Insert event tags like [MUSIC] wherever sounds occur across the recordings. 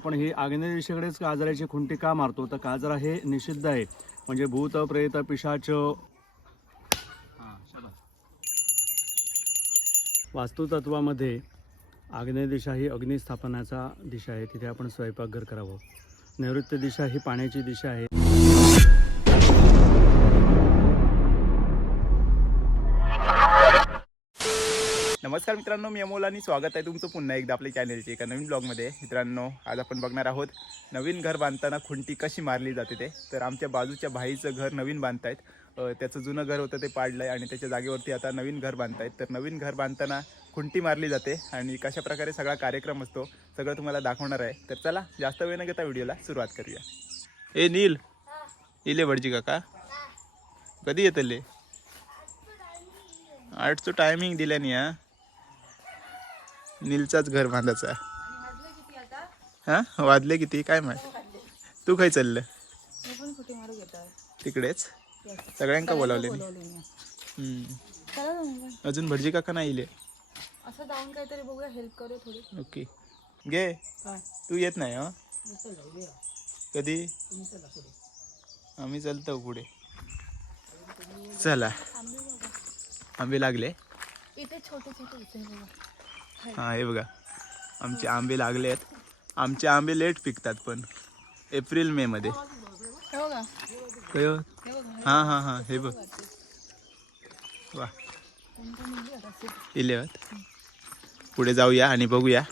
आपण ही आग्नेय दिशेकडेच काजराची खुंटी का मारतो? तर काजरा हे निषिद्ध आहे. म्हणजे भूत प्रेत पिशाच. वास्तुतत्वामध्ये आग्नेय दिशा ही अग्निस्थापनाचा दिशा आहे. तिथे आपण स्वयंपाकघर करावं. नैऋत्य दिशा ही पाण्याची दिशा आहे. नमस्कार मित्रांनो मी अमोल आणि स्वागत आहे तुमचं पुन्हा एकदा आपल्या चॅनलचे एका नवीन ब्लॉगमध्ये मित्रांनो आज आपण बघणार आहोत नवीन घर बांधताना खुंटी कशी मारली जाते ते. तर आमच्या बाजूच्या भाईचं घर नवीन बांधतायत. त्याचं जुनं घर होतं ते पाडलं आहे आणि त्याच्या जागेवरती आता नवीन घर बांधतायत. तर नवीन घर बांधताना खुंटी मारली जाते आणि कशा प्रकारे सगळा कार्यक्रम असतो सगळं तुम्हाला दाखवणार आहे. तर चला जास्त वेळ न घेता व्हिडिओला सुरुवात करूया. ए नील. इले भटजी काका. कधी येतले? आठचं टायमिंग दिल्याने हा. नीलचाच घर बांधायचा हा? वाजले किती? काय माहीत? तू खाय चाललं. तिकडेच? सगळ्यांका बोलावले मी. अजून भटजी काका नाही इले. असं जाऊन काहीतरी बघूया हेल्प करू थोडी ओके. घे. तू येत नाही हा? कधी? आम्ही चलतो पुढे. चला. आंबे लागले. इथे छोटे छोटे हा हे बघा. आमचे आंबे लागले आहेत. आमचे आंबे लेट पिकतात पण. एप्रिल मे मध्ये. हे हे हां हां बघ. वा कोणतं मुलगी आता सिप. इले आहेत पुढे जाऊया आणि बघूया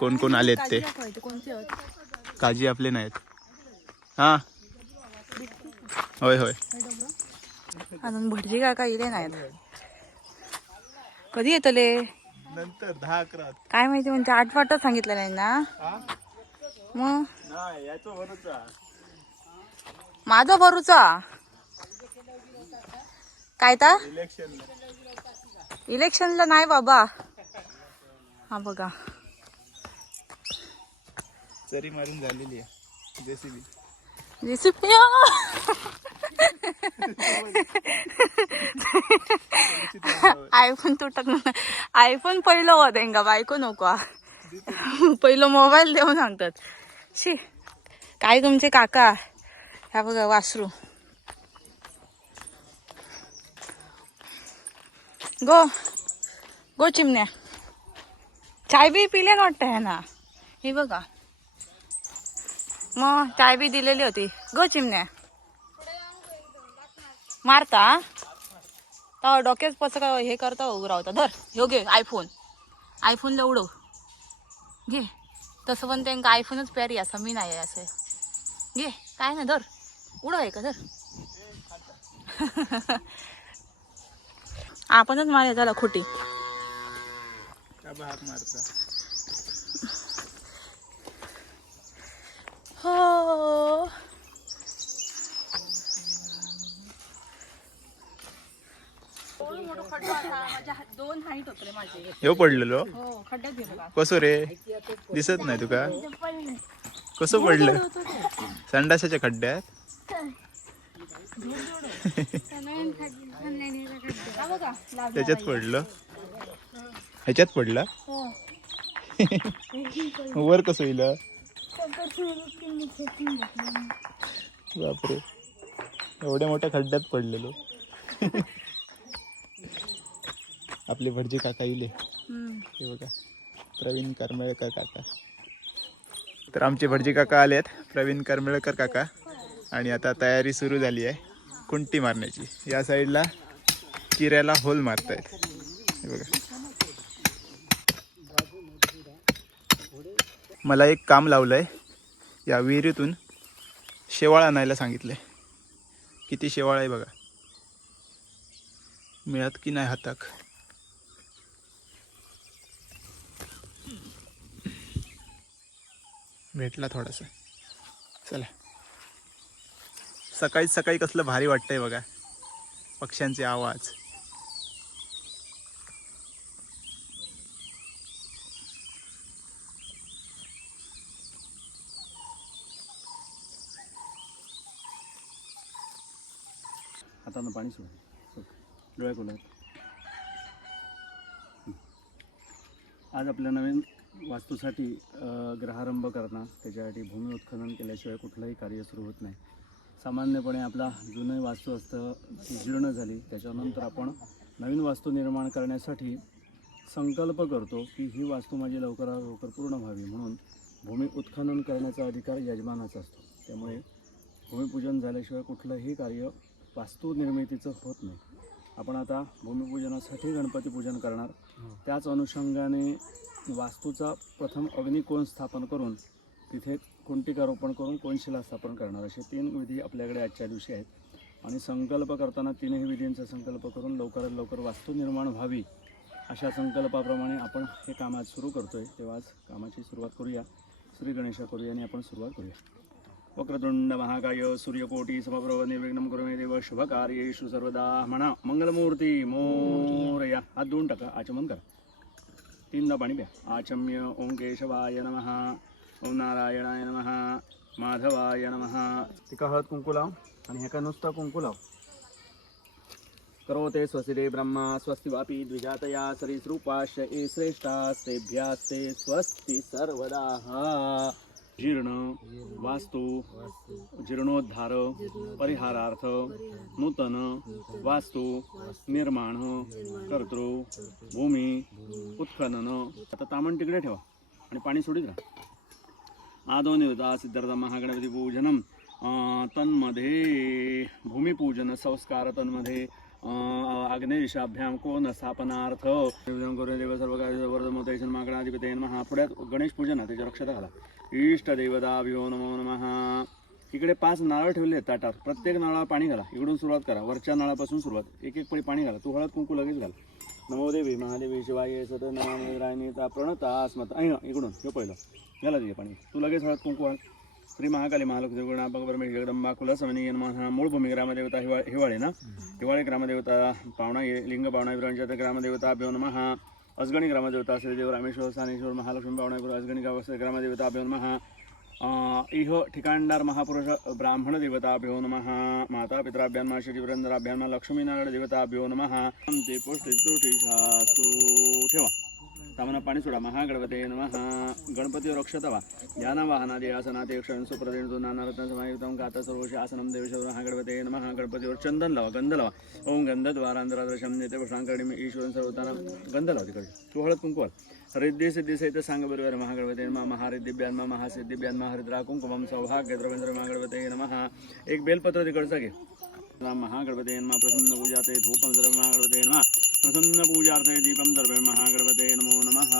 कोण कोण आलेत ते. काजी आपले नाहीत. हां. होय होय. अजून भटजी काका इले नाहीत. कधी येतले? नंतर दहा अकरा काय माहिती म्हणजे आठ वाटत सांगितलं नाही ना. मग? नाही याचं बरोबर माझा भरूचा काय तर इलेक्शन इलेक्शनला नाही बाबा. हा बघा. चरी मारून झालेली आहे. जेसीबी. रेसिपी [LAUGHS] [LAUGHS] आयफोन तुटत आयफोन पहिलं हो तेंका बायको नको हा. पहिलं मोबाईल देऊन सांगतात शी. काय तुमचे काका? ह्या बघा वासरू. गो. गो चिमण्या. चाय बी पिले ना वाटतं ह्या ना हे बघा. मग चाय बी दिलेली होती. गो चिमण्या. मारता. तर डोक्यात पच का हे करता उभं राहता. धर ह्यो घे आयफोन आयफोनला उडव. घे. तसं पण त्यांना आयफोनच प्यारी असं मी नाही आहे असं. घे काय नाही धर. उडव आहे का धर. [LAUGHS] आपणच मारे त्याला खोटी. का बा हात मारता हो दोन हाईट होते माझे. हे पडलेलो? हो खड्ड्यात गेलो का कसं रे? दिसत नाही तुका? कसं पडलं? संडासाच्या खड्ड्यात? हा बघा त्याच्यात पडलं? ह्याच्यात पडलं? हो वर कसं होईल? बापरे. एवढ्या मोठ्या खड्ड्यात पडलेलो. आपले भटजी काका इले. हे बघा प्रवीण करमळकर काका. तर आमचे भटजी काका आले आहेत प्रवीण करमळकर काका. आणि आता तयारी सुरू झाली आहे कुंटी मारण्याची. या साईडला किऱ्याला होल मारतायत. हे बघा. मला एक काम लावलंय या विहिरीतून शेवाळ आणायला सांगितलंय. किती शेवाळ आहे बघा. मिळत की नाही हाताक? भेटला थोडासा. चला. सकाळी सकाळी कसलं भारी वाटतंय बघा. पक्ष्यांचे आवाज. हातानं पाणी सोड. डोळ्या खोला आज आपल्या नवीन वास्तूसाठी ग्रहारंभ करणं त्याच्यासाठी भूमी उत्खनन केल्याशिवाय कुठलंही कार्य सुरू होत नाही. सामान्यपणे आपला जुनं वास्तू असतं ती जीर्ण झाली त्याच्यानंतर आपण नवीन वास्तू निर्माण करण्यासाठी संकल्प करतो की ही वास्तू माझी लवकरात लवकर पूर्ण व्हावी. म्हणून भूमी उत्खनन करण्याचा अधिकार यजमानाचा असतो. त्यामुळे भूमिपूजन झाल्याशिवाय कुठलंही कार्य वास्तू निर्मितीचं होत नाही. आपण आता भूमिपूजनासाठी गणपती पूजन करणार त्याच अनुषंगाने वास्तूचा प्रथम अग्निकोण स्थापन करून तिथे कुंटिकारोपण करून कोणशिला स्थापन करणार? असे तीन विधी आपल्याकडे आजच्या दिवशी आहेत. आणि संकल्प करताना तीनही विधींचा संकल्प करून लवकरात लवकर वास्तू निर्माण व्हावी अशा संकल्पाप्रमाणे आपण हे काम आज सुरू करतोय. तेव्हा आज कामाची सुरुवात करूया. श्री गणेशा करूया आणि आपण सुरुवात करूया. वक्रतुंड महाकाय सूर्यकोटी समप्रभ निर्विघ्न करू देव शुभ कार्येषु सर्वदा म्हणा मंगलमूर्ती मोरया. हात दोन टाका. आचमन करा. तीनदा पाणी प्या आचम्य ओम केशवाय नमः. ओं नारायणाय नमः. माधवाय नमः. तिका हळद कुंकू लाव आणि ह्याका नुसतं कुंकू लाव करोते स्वसिरे ब्रह्मा स्वस्ति वापी द्विजातया सरीसृपाश्च ए श्रेष्ठास्तेभ्यास्ते स्वस्ति सर्वदा। जीर्ण वास्तु जीर्णोद्धार परिहारार्थ नूतन वास्तु निर्माण कर्तृ भूमी उत्खनन. आता तामण तिकडे ठेवा आणि पाणी सोडित राहा. आदो निवृता सिद्धार्थ महागणपती पूजनम तन्मध्ये भूमिपूजन संस्कार तन्मध्ये अग्नेशाभ्याम कोण स्थापनार्थ करून देव सर्व कार्य वर्धमोतेशन माकडाधिपते नमः। पुढ्यात गणेश पूजन आहे, त्याच्या रक्षता घाला इष्ट देवताभ्यो नमो नमः। इकडे पाच नारळ ठेवले ताटात. प्रत्येक नारळाला पाणी घाला. इकडून सुरुवात करा. वरच्या नाळापासून सुरुवात. एक एक पळी पाणी घाला. तू हळद कुंकू लगेच घाल. नमोदेवी महादेवी शिवाय सत नमामि रायनीता प्रणता स्मत ऐ इकडून हे पहिलं. घाला तिथे पाणी. तू लगेच हळद कुंकू घाल श्री महाकाली महालक्ष्मी गुणापक परमेश जगदंबा कुलसमनी मूळ भूमी ग्रामदेवता हिवाळे हिवाळे ना? हिवाळे ग्रामदेवता पावणा ये लिंग पावणा विरांच्या ग्रामदेवता अभ्यो नमः. अजगणी ग्रामदेवता श्रीदेव रामेश्वर सानेश्वर महालक्ष्मी पावणा गुरु अजगणी गाव ग्रामदेवता अभ्यो नमः. अं, इह ठिकाणदार महापुरुष ब्राह्मण देवताभ्यो नमः. माता पित्राभ्यान मा श्रीवरेंद्राभ्यान मा लक्ष्मीनारायण देवताभ्यो नमः. ते पोष्टी त्रुटी ठेवा. तामना पाणी सोडा महागणपते नमः गणपती रक्षतवा ध्यान वाहनादि आसनाते क्षण सुप्रदेतो नानारत्न समायुक्तं गाता सर्वोष आसनं देवेश्वर महागणपते नमः गणपतीवर चंदन लावा गंध लावा ओम गंधद्वारांतरादर्शम नेते पुष्णांकडे ईश्वरन सर्वताना गंध लावा तिकडे तू हळद कुंकवाल रिद्धी सिद्धी सहित सांग बरोबर महागणपते नमः महारिद्धिभ्यान्मा महासिद्धिभ्यान्मा महारिद्रा कुंकुमम सौभाग्य द्रवेंद्र महागणपते नमः एक बेलपत्र तिकडचं घे महागणपते नमः प्रसन्न पूजाते धूपम सर्व महागणपते नमः प्रसन्न पूजार्थे दीपम सर्व महागणपते नमो नमः।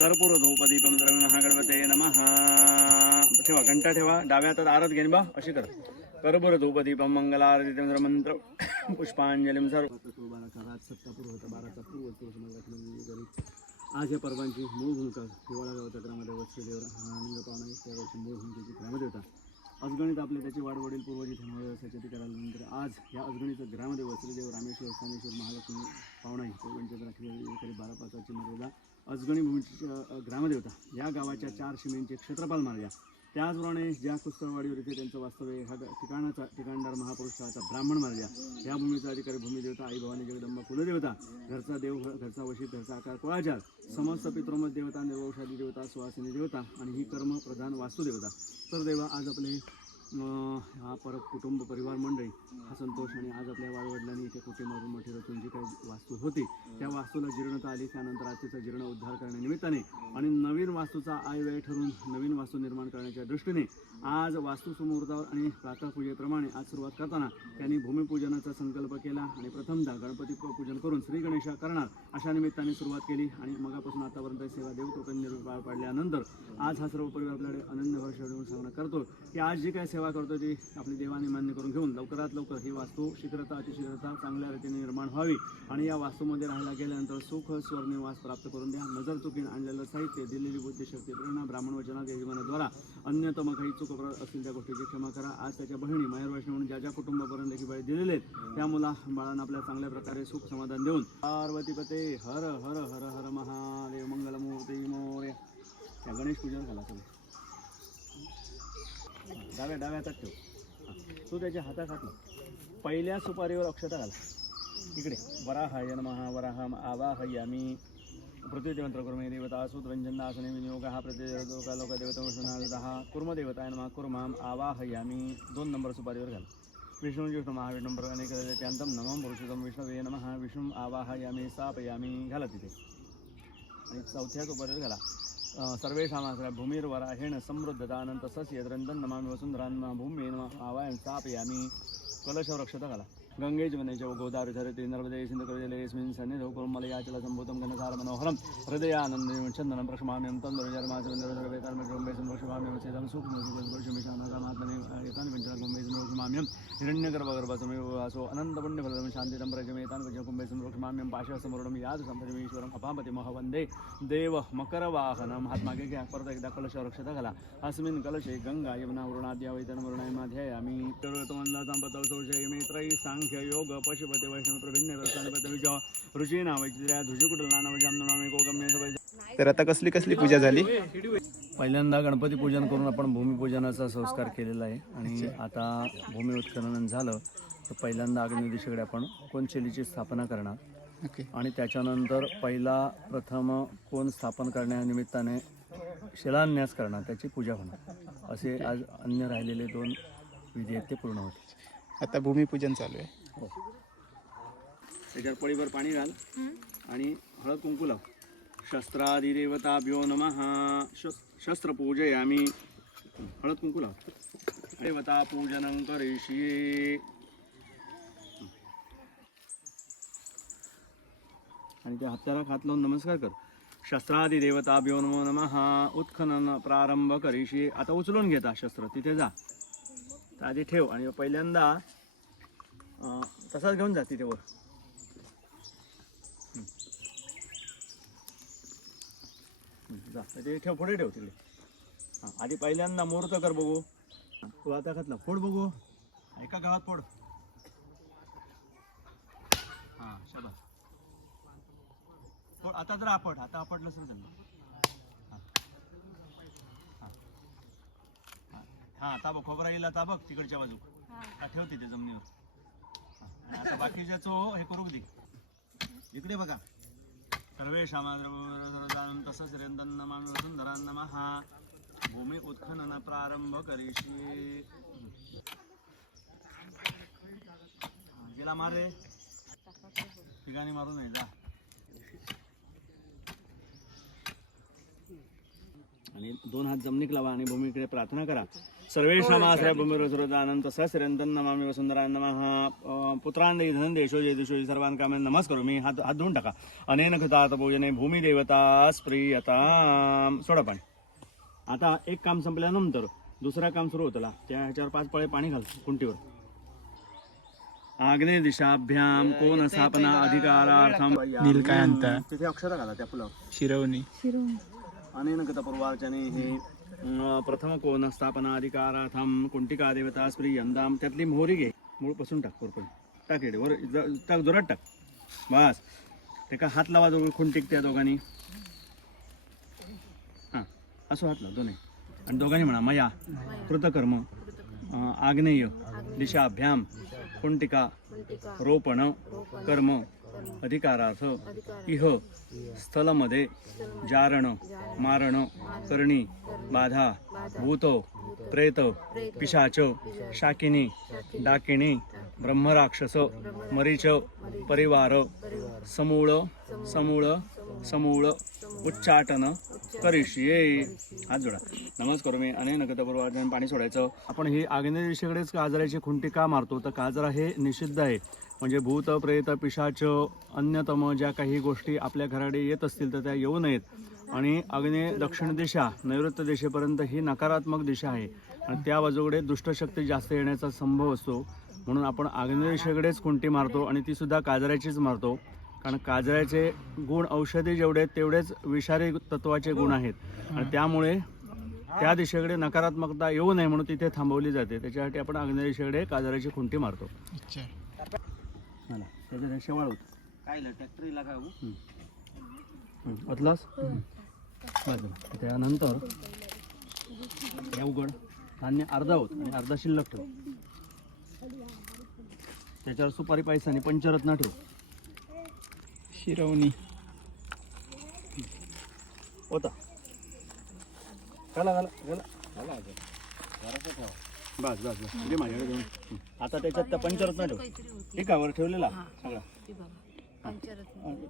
कर्पूर धूपदीपम सर्व महागणपते नमः। घंटा ठेवा डाव्या हातात आरत घेईन बा, अशी कर. कर्पूर धूपदीपम मंगलारती सर्व. मंत्र सत्तापूर्व आज या पर्वांची मूळ भूमिका हिवाळा गावाच्या ग्रामदेव श्रीदेव लिंग पावणा त्या ग्रामदेवता अजगणित आपले त्याचे वाडवडील पूर्वजी धनवळ व्यवसायाची ती आज या अजगणीचं ग्रामदेव श्रीदेव रामेश्वर स्थानेश्वर महालक्ष्मी पावणाई त्यांच्या तरी बारा पाचाची मर्यादा अजगणी भूमीची ग्रामदेवता. या गावाच्या चार शिमेंचे क्षेत्रपाल मार्या त्याचप्रमाणे ज्या कुस्तळवाडीवर इथे त्यांचं वास्तव्य हा ठिकाणाचा ठिकाणदार महापुरुषाचा ब्राह्मण मारल्या या भूमीचा अधिकारी भूमिदेवता आई भवानी जगदंबा कुलदेवता घरचा देव घरचा वशी घरचा आकार कोळाचार समस्त पित्रमत देवता निर्वौषादी देवता सुवासिनी देवता आणि ही कर्म प्रधान वास्तुदेवता. तर देवा आज आपले हा परत कुटुंब परिवार मंडळी हा संतोष आणि आज आपल्या वाडवडिलांनी इथे कुठे मारून मोठी रचून जी काही वास्तू होती त्या वास्तूला जीर्णता आली त्यानंतर आज तिचा जीर्ण उद्धार करण्यानिमित्ताने. आणि नवीन वास्तूचा आय व्यय ठरून नवीन वास्तू निर्माण करण्याच्या दृष्टीने आज वास्तुसमुहूर्तावर आणि प्रातःपूजेप्रमाणे आज सुरुवात करताना त्यांनी भूमिपूजनाचा संकल्प केला आणि प्रथमदा गणपती पूजन करून श्री गणेशा करणार अशा निमित्ताने सुरुवात केली आणि मगापासून आतापर्यंत सेवा देव कृपेने पार पाडल्यानंतर आज हा सर्व परिवार आपल्याकडे अनन्य वर्ष देऊन सांगणं करतो. की आज जी काय सेवा करतो ती आपली देवाने मान्य करून घेऊन लवकरात लवकर ही वास्तू शीघ्रता अतिशीघ्रता चांगल्या रीतीने निर्माण व्हावी आणि या वास्तूमध्ये राहायला गेल्यानंतर सुख स्वर्निवास प्राप्त करून द्या. नजर चुकीन आणलेलं साहित्य दिलेली बुद्धिशक्ती प्रेरणा ब्राह्मण वचनात यजमानाद्वारा अन्यतम काही चुक प्र- असतील त्या गोष्टीची क्षमा करा. आज त्याच्या बहिणी माहेर म्हणून ज्या ज्या कुटुंबापर्यंत देखील बाई दिलेले आहेत त्या मुला बाळांना आपल्या चांगल्या प्रकारे सुख समाधान देऊन. पार्वतीपते हर हर हर हर महादेव मंगलमूर्ती मोर्य त्या गणेश पूजन झाला तुम्ही डाव्या डाव्या हातात ठेव. तू त्याच्या हातात हात पहिल्या सुपारीवर अक्षता घाला. इकडे. वराह वराहाय वराह आवाह आवाहयामी. पृथ्वीदेवंत्र कुर्मे देवता सूत्रञ्जन्नासने विनियोगः प्रतिदेवतोकालोकदेवतमसनादः कुर्मदेवताय नमः। कुर्माम् आवाहयामि। दोन नंबर सुपारीवर घाल विष्णू विष्णू महाविष्णू प्रकानेकत्यांतं नमः पुरुषोत्तम विष्णवे नमः। विष्णू आवाहयामी स्थापयामी घाला तिथे आणि चौथ्या सुपारीवर घाला अं, भूमिर्वराहेण समृद्धता अनंत सस्य द्रंदन नमामि वसुंधरान् भूमेन आवायन स्थापयामी। कलशवृक्षता घाला गंगे जमने च गोदावरी धरती नर्मदे सिंधु कविजलेस्मिन् सन्निधौ कुर्मलयाचल सम्भूतं घनसार मनोहरं हृदयानन्दं चन्दनं प्रक्षमाम्यं तन्दुर्जर्माचरन्दर्वेकर्मकुम्भे संरक्षमाम्यं चेदं सूक्ष्मपुरुषमिशानागमात्मने एतानि पञ्चकुम्भे संरक्षमाम्यं हिरण्यगर्भगर्भसमेव वासो अनन्तपुण्यफलदं शान्तिदं प्रजमेतानि पञ्चकुम्भे संरक्षमाम्यं पाशसमरुणं याद संपदमीश्वरम् अपापतिमः वन्दे देव मकरवाहनं हात मागे घ्या परत एकदा कलश रक्षता घाला अस्मिन् कलशे गंगा सांख्य योग पशुपते वैष्णव प्रभिन्न रसानपतविज ऋषीणा वैचित्र्या धुजकुटलानावजामनुनामे गोगम्य सवय तर आता कसली कसली पूजा झाली? पहिल्यांदा गणपती पूजन करून आपण भूमिपूजनाचा संस्कार केलेला आहे. आणि आता भूमी उत्खनन झालं तर पहिल्यांदा अग्निदिशेकडे आपण कोणशैलीची स्थापना करणार. ओके. आणि त्याच्यानंतर पहिला प्रथम कोण स्थापन करण्यानिमित्ताने शिलान्यास करणार त्याची पूजा होणार. असे आज अन्य राहिलेले दोन विधी आहेत ते पूर्ण होते आता भूमिपूजन चालू आहे. हो. त्याच्यावर पळीभर पाणी घाल आणि हळद कुंकू लाव. शस्त्रादिदेवताभ्यो नमः. शस्त्र पूजयामी. हळद कुंकू लाव. देवता पूजनं करिष्ये. आणि त्या हत्याराक हात लावून नमस्कार कर. शस्त्रादिदेवताभ्यो नमो नमः. उत्खनन प्रारंभ करीशी आता उचलून घेता शस्त्र. तिथे जा. तर आधी ठेव. आणि पहिल्यांदा तसाच घेऊन जा तिथे वर. जा. ते ठेव पुढे ठेव तिकडे. हां आधी पहिल्यांदा मुहूर्त कर बघू. तू आता घातला फोड बघू. एका गावात फोड. हां शाबास. फोड. आता जर आपट. आता आपटलं सर त्यांना. हां. हां. ताबक खोबरा येईल ताबक तिकडच्या बाजू हा. ठेव तिथे जमिनीवर. हा, आता बाकीच्या चो हे करू दे. इकडे बघा. सर्वे सामान्य तसंच रेंदन नमामि वसुंधरान नमः भूमी उत्खनन प्रारंभ करीशी. गेला मारे. ठिकाणी मारू नाही जा. आणि दोन हात जमिनीक लावा आणि भूमीकडे प्रार्थना करा. सर्वेषामाश्रय भूमिरसुरदानंद सहस्रंतन नमामि वसुंधराय नमः। पुत्रांद धन देशो जय दिशो सर्वान कामे नमस् करू मी हात हात धुवून टाका अनेन खतात पूजने भूमिदेवता स्प्रियता सोडा पाणी आता एक काम संपल्यानंतर दुसरा काम सुरू होतं त्या ह्याच्यावर पाच पळे पाणी घाल कुंटीवर आग्नेय दिशाभ्याम कोण स्थापना अधिकारार्थम नीलकांता. तिथे अक्षर घाला त्या फुलावर शिरवणी. अनेन गतपूर्वार्चने हे अं, प्रथम कोण स्थापना कुंटिका देवता स्प्रियंदाम त्यातली मोहरी घे मूळ पसून टाक कोरपण टाक येडे वर टाक जोरात टाक. बस. ते हात लावा जवळ खुंटीक त्या दोघांनी. हां असं हात लाव दोन्ही. आणि दोघांनी म्हणा मया कृतकर्म आग्नेय दिशाभ्याम कुंटिका रोपण कर्म अधिकारार्थ इह स्थलमध्ये जारण मारण करणी बाधा भूत प्रेत पिशाच शाकिनी डाकिणी ब्रह्मराक्षस मरीच परिवार समूळ समूळ। समूळ उच्चाटन करिष्ये। हात जोडा। नमस्कार मी अनेक नगतपूर्वार्जन पाणी सोडायचं. आपण ही आग्नेय दिशेकडेच काजराची खुंटी का मारतो. तर काजरा हे निषिद्ध आहे. म्हणजे भूत प्रेत पिशाच अन्यतम ज्या काही गोष्टी आपल्या घराकडे येत असतील तर त्या येऊ नयेत. आणि अग्ने दक्षिण दिशा नैऋत्य दिशेपर्यंत ही नकारात्मक दिशा आहे. आणि त्या बाजूकडे दुष्टशक्ती जास्त येण्याचा संभव असतो. म्हणून आपण आग्नेय दिशेकडेच कुंटी मारतो आणि ती सुद्धा काजऱ्याचीच मारतो. कारण काजऱ्याचे गुण औषधी जेवढे आहेत तेवढेच विषारी तत्वाचे गुण आहेत. आणि त्यामुळे त्या दिशेकडे नकारात्मकता येऊ नये म्हणून तिथे थांबवली जाते. त्याच्यासाठी आपण आग्नेय दिशेकडे काजऱ्याची खुंटी मारतो. अच्छा. मला त्याच्या शेवाळ होत काय ट्रॅक्टरीला काय अतलास बरं त्यानंतर या उघड. धान्य अर्धा होत आणि अर्धा शिल्लक ठेव. त्याच्यावर सुपारी पैसा आणि पंचरत्न ठेव. शिरवणी. होता घाला. घाला घाला. बस बस बस. दे माझ्याकडे देऊन हं. आता त्याच्यात त्या पंचरत्न ठेव. ठीक आहे वर ठेवलेला सगळा.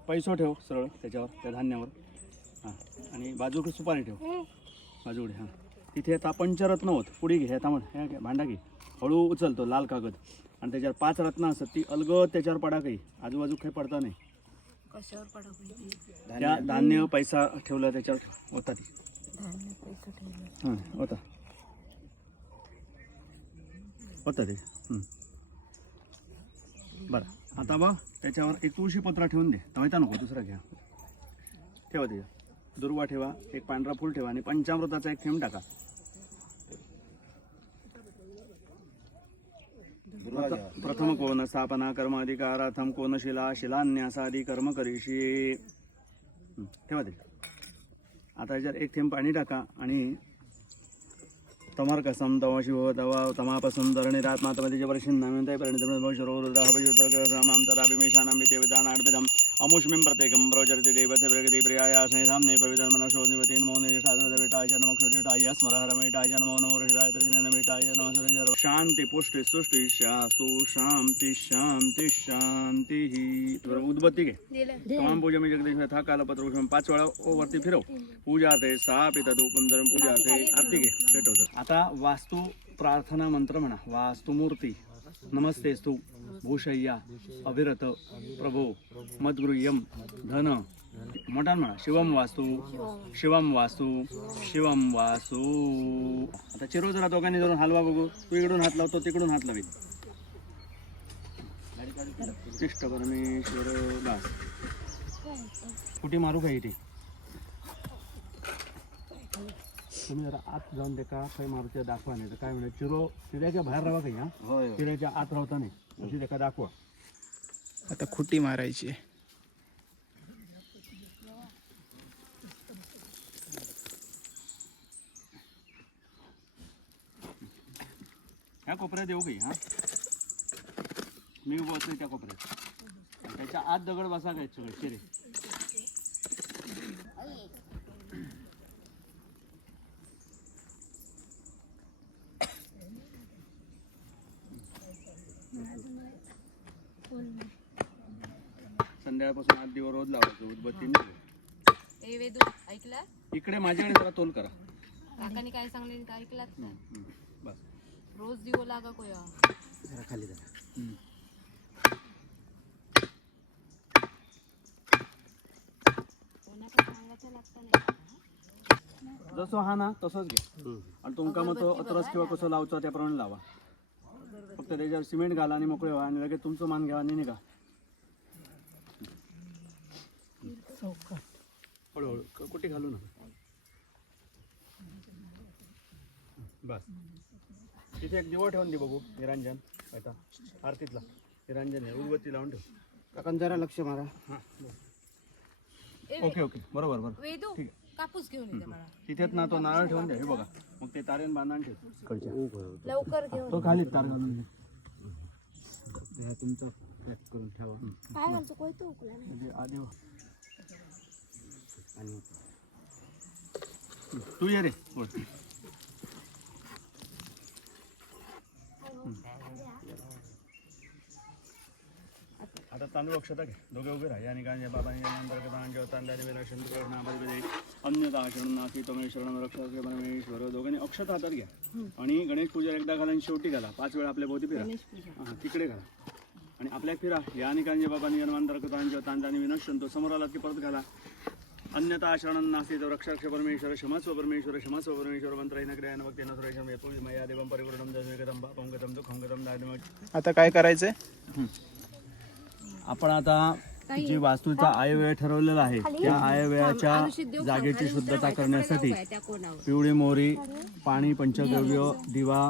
पैसो ठेव सरळ त्याच्यावर त्या धान्यावर. हां. आणि बाजूकडे सुपारी ठेव. बाजूकडे हां. तिथे आता पंचरत्न होत. पुढे घे तामड हे घे, भांडा घे. हळू उचलतो लाल कागद. आणि त्याच्यावर पाच रत्न असतात ती अलगद त्याच्यावर पडा काही. आजूबाजू काही पडता नाही. कशावर पडा त्या धान्य पैसा ठेवला त्याच्यावर. होता ती. हां होता. होता ते. बरं. आता बघ त्याच्यावर एक तुळशी पत्रा ठेवून दे. तमायता नको दुसरा घ्या. ठेवा त्याच्यावर दुर्वा ठेवा एक पांढरा फूल ठेवा आणि पंचामृताचा एक थेंब टाका. प्रथ- प्रथम कोण स्थापना कर्म अधिकाराथम कोण शिला शिलान्यासादी कर्म करीशी ठेवा ते. आता याच्यात एक थेंब पाणी टाका आणि तमर्कसम तव शिव तव तमापसम धरणिरात्मा तमतिच्या परिशिन्नामिंतय परिणितमशरोरुद्राहपयुतरामांतराभिमेशानां वितेविदानार्पिदम् अमुष्मिं प्रत्येकं प्रोचरति प्रगति प्रियाय स्नेधाम्ने पवित्रमनशोनिवतीन् मो निष्ठादविटाय च नमक्षुटिटाय स्मरहरमेटाय च नमो नमो ऋषिराय तविनमिटाय नमः सुरेशर शांती पुष्टी सृष्टी शास्तु शांती शांती शांतीः बरं, उद्बत्ती घे तमाम पूजा मी जगदीश यथा कालपत्र पाच वेळा वरती फिरव पूजा ते सहा पिता धूपम धरून पूजा ते आरती घे पेटवतं आता वास्तू प्रार्थना मंत्र म्हणा वास्तुमूर्ती। नमस्तेस्तु भूशय्या अभिरत प्रभो मद्गृह्यम धन। मोठा म्हणा शिवम वास्तू शिवम वास्तू शिवम वासू। आता चिरो जरा दोघांनी धरून हलवा बघू. तू इकडून हात लावतो तिकडून हात लावी इष्ट परमेश्वर दास. कुठे मारू का इथे? तुम्ही जरा आत जाऊन देखा काही मारुती दाखवा नाही तर काय म्हणजे चिरो चिऱ्याच्या बाहेर राहा काही हा चिऱ्याच्या आत राहता नाही. अशी देखा दाखवा. आता खुटी मारायची. आहे. ह्या कोपऱ्यात येऊ काही हा. मी बसलोय त्या कोपऱ्यात. त्याच्या आत दगड बसा काय सगळे चिरे. संध्याकाळपासून आठ दिवस रोज लावायचं उदबत्ती नाही. ए वेदू ऐकला इकडे माझ्याकडे जरा तोल करा. काकाने काय सांगले ऐकलात? हम्म, हम्म. बस. रोज दिवो लागा कोया? खाली जरा हम्म. जसं हा ना तसंच घे. आणि तुमका मग तो अत्रस किंवा कसं लावचा त्याप्रमाणे लावा. फक्त त्याच्यावर सिमेंट घाला आणि मोकळे व्हा आणि लगेच तुमचं मान घ्या आणि निघा. हळूहळू कुठे घालू ना बस. तिथे एक दिवा ठेवून दे बघू निरंजन. आता आरतीतला. निरंजन आहे उदबत्ती लावून ठेव. काकांना जरा लक्ष मारा. हां ओके ओके. बरोबर बरोबर. वेदू ठीक कापूस घेऊन येते मला. तिथेच ना तो नारळ ठेवून द्या हे बघा. मग ते तारेन बांधून ठेव. लवकर घेऊन तो खालीच तार घालून घे. तुमचा पॅक करून ठेवा. म्हणजे आधी. आणि तू ये रे. आता तांदूळ अक्षता घे. दोघे उभे राहा. आणि गांजे बाबांनी रक्षा परमेश्वर दोघांनी अक्षता हातात घ्या. आणि गणेश पूजा एकदा घाला आणि शेवटी घाला. पाच वेळा आपल्या भोवती फिरा. हां तिकडे घाला. आणि आपल्या फिरा. या आणि कांजे बाबांनी जन्मांतर कथांजो तांदानी विनश्यंतो समोर आलात की परत घाला. अन्यथा शरण नास्ति तो रक्षाक्ष परमेश्वर क्षमस्व परमेश्वर क्षमस्व परमेश्वर मंत्र नग्रयन भक्ती नसुरेशम यतो मया देवं परिपूर्णं दशमेकदं पापं गतं दुःखं गतं दारिद्र्यं आता काय करायचंय? आपण आता जी वास्तूचा आयव्यय ठरवलेला आहे त्या आयव्ययाच्या जागेची शुद्धता करण्यासाठी पिवळी मोहरी पाणी पंचगव्य दिवा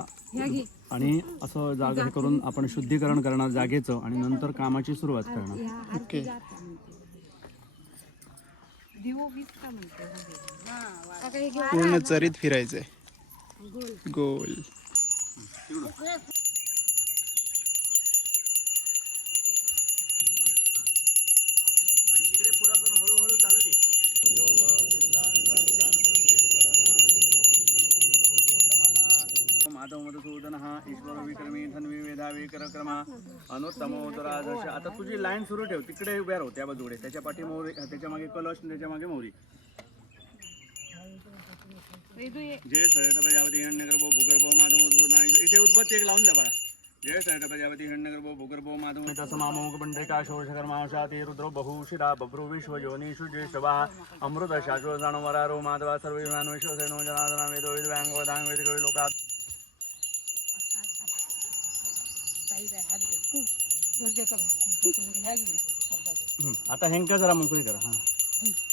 आणि असं जागा हे करून आपण शुद्धीकरण करणार जागेचं आणि नंतर कामाची सुरुवात करणार. ओके. पूर्ण चरीत फिरायचंय. गोल. माधव मधुसूदन हा ईश्वर विक्रम करक्रमा अनुत्तमोदरादर्श आता तुझी लाईन सुरू ठेव. तिकडे उभ्या राहू त्या बाजूकडे. त्याच्या पाठी मोरी त्याच्यामागे कलश त्याच्यामागे मोरी जय सहित प्रजापती हिरण्यगर्भ भूगर्भ माधव इथे उद्बत्ती एक लावून द्या बघा जय सहित प्रजापती हिरण्यगर्भ भूगर्भ माधव तसमामोग पंडिका शोषकर्माशाती रुद्रो बहुशिरा बभ्रू विश्व योनिषु जेषवा अमृत शाश्वत जाणवरारो माधवा सर्व विमान विश्वसेनो जनार्दना वेदो विद्वांग वदांग वेद कवी लोकात आता हेंका जरा मोकळी करा हां.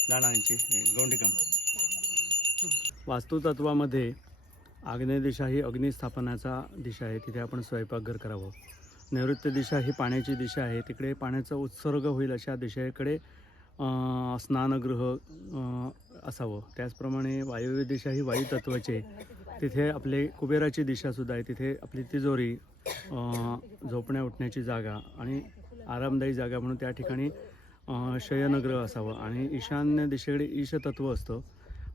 लहानांची गोंडी काम. वास्तुतत्वामध्ये आग्नेय दिशा ही अग्निस्थापनाचा दिशा आहे. तिथे आपण स्वयंपाकघर करावं. नैऋत्य दिशा ही पाण्याची दिशा आहे. तिकडे पाण्याचा उत्सर्ग होईल अशा दिशेकडे स्नानगृह असावं. त्याचप्रमाणे वायव्य दिशा ही वायुतत्वाची आहे. तिथे आपले कुबेराची दिशासुद्धा आहे. तिथे आपली तिजोरी झोपण्या उठण्याची जागा आणि आरामदायी जागा म्हणून त्या ठिकाणी अं, शयनगृह असावं. आणि ईशान्य दिशेकडे ईशतत्व असतं.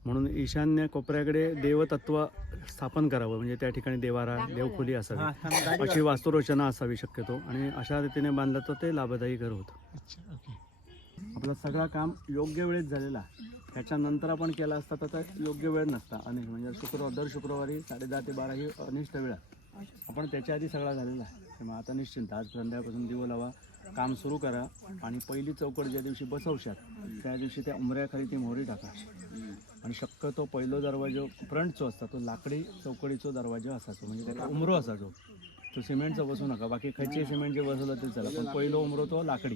म्हणून ईशान्य कोपऱ्याकडे देवतत्व स्थापन करावं. म्हणजे त्या ठिकाणी देवारा देवखोली असावी. अशी वास्तुरचना असावी शक्यतो. आणि अशा रीतीने बांधलं तर ते लाभदायी घर होतं. आपलं सगळं काम योग्य वेळेत झालेला त्याच्यानंतर आपण केला असता तर योग्य वेळ नसता. अनिष्ट म्हणजे शुक्रवार दर शुक्रवारी साडेदहा ते बारा ही अनिष्ट वेळ. आपण त्याच्या आधी सगळा झालेला आहे. त्यामुळे आता निश्चिंत. आज संध्याकाळपासून दिवं लावा काम सुरू करा आणि पहिली चौकट ज्या दिवशी बसवशात त्या दिवशी त्या उमऱ्याखाली ती मोहरी टाका. आणि शक्यतो पहिलो दरवाजो फ्रंटचो असता तो लाकडी चौकडीचो दरवाजो असायचो. म्हणजे त्याला उमरो असायचो. तो सिमेंटचा बसू नका. बाकी खयचे सिमेंट जे बसवलं ते चला. पण पहिलो उमरो तो लाकडी.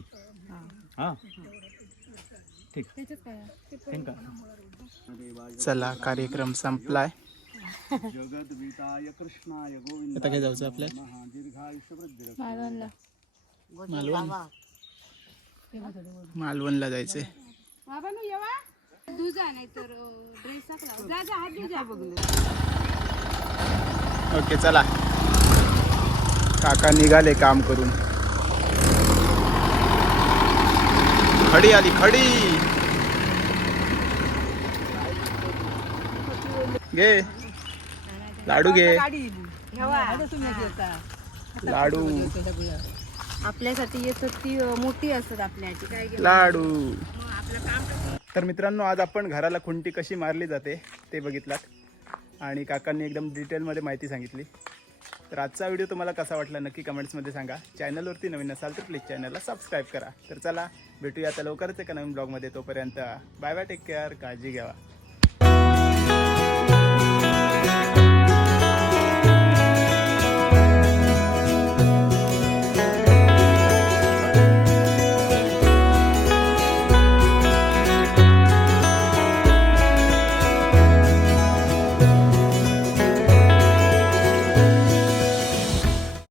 हां? ठीक. ठीक का चला कार्यक्रम संपलाय. जगत विताय कृष्णाय गोविंद आता काय जायचं आपल्या. मालवण? मालवणला जायचंय. ओके चला. काका निघाले काम करून. खडी आली खडी. घे. लाडू घे. लाडू आपल्यासाठी येतात ती मोठी असतात आपल्यासाठी. काय लाडू. तर मित्रांनो आज आपण घराला खुंटी कशी मारली जाते ते बघितलात. आणि काकांनी एकदम डिटेलमध्ये माहिती सांगितली. तर आजचा व्हिडिओ तुम्हाला कसा वाटला नक्की कमेंट्समध्ये सांगा. चॅनलवरती नवीन असाल तर प्लीज चॅनलला सबस्क्राईब करा. तर चला भेटूया आता लवकरच एका नवीन ब्लॉगमध्ये. तोपर्यंत बाय बाय टेक केअर काळजी घ्यावा